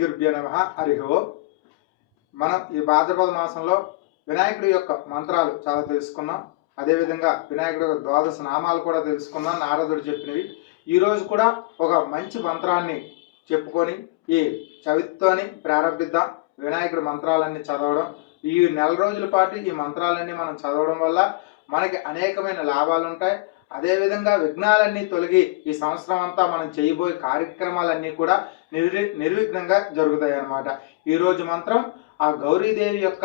గురుభ్యో నమః. హరి ఓం. మనం ఈ భాద్రపద మాసంలో వినాయకుడి యొక్క మంత్రాలు చాలా తెలుసుకున్నాం. అదేవిధంగా వినాయకుడి యొక్క ద్వాదశ నామాలు కూడా తెలుసుకున్నాం, నారదుడు చెప్పినవి. ఈరోజు కూడా ఒక మంచి మంత్రాన్ని చెప్పుకొని ఈ చవితితోని ప్రారంభిద్దాం. వినాయకుడి మంత్రాలన్నీ చదవడం, ఈ నెల రోజుల పాటు ఈ మంత్రాలన్నీ మనం చదవడం వల్ల మనకి అనేకమైన లాభాలు ఉంటాయి. అదేవిధంగా విఘ్నాలన్నీ తొలగి ఈ సంవత్సరం అంతా మనం చేయబోయే కార్యక్రమాలన్నీ కూడా నిర్విఘ్నంగా జరుగుతాయి అన్నమాట. ఈరోజు మంత్రం ఆ గౌరీదేవి యొక్క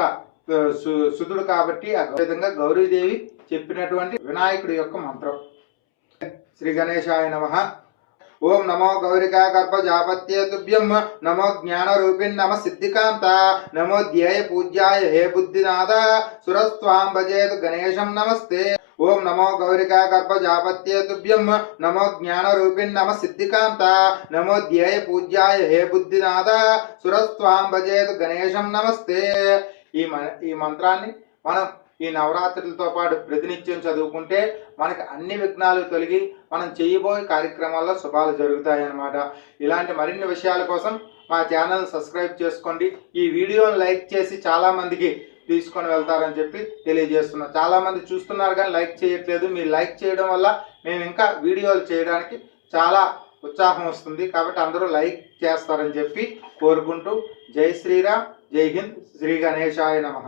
సుతుడు కాబట్టి ఆ విధంగా గౌరీదేవి చెప్పినటువంటి వినాయకుడి యొక్క మంత్రం. శ్రీ గణేశాయ నమః. ఓం నమో గౌరికా గర్భజాపత్యే తుభ్యం నమో జ్ఞాన రూపిణ్ నమ సిద్ధికాంత నమో ధ్యేయ పూజ్యాయ హే బుద్ధినాథ సురస్వాం భజేత్ గణేశం నమస్తే. ఓం నమో గౌరికా గర్భజాపత్యే తుభ్యం నమో జ్ఞాన రూపిణ్ నమ సిద్ధికాంత నమో ధ్యేయ పూజ్యాయ హే బుద్ధినాథ సురస్వాం భజేత్ గణేశం నమస్తే. ఈ మంత్రాన్ని మనం ఈ నవరాత్రులతో పాటు ప్రతినిత్యం చదువుకుంటే మనకి అన్ని విఘ్నాలు తొలగి మనం చేయబోయే కార్యక్రమాల్లో శుభాలు జరుగుతాయి అన్నమాట. ఇలాంటి మరిన్ని విషయాల కోసం మా ఛానల్ సబ్స్క్రైబ్ చేసుకోండి. ఈ వీడియోని లైక్ చేసి చాలామందికి తీసుకొని వెళ్తారని చెప్పి తెలియజేస్తున్నాం. చాలామంది చూస్తున్నారు కానీ లైక్ చేయట్లేదు. మీరు లైక్ చేయడం వల్ల మేము ఇంకా వీడియోలు చేయడానికి చాలా ఉత్సాహం వస్తుంది. కాబట్టి అందరూ లైక్ చేస్తారని చెప్పి కోరుకుంటూ జై శ్రీరామ్, జై హింద్, శ్రీ గణేశాయ నమః.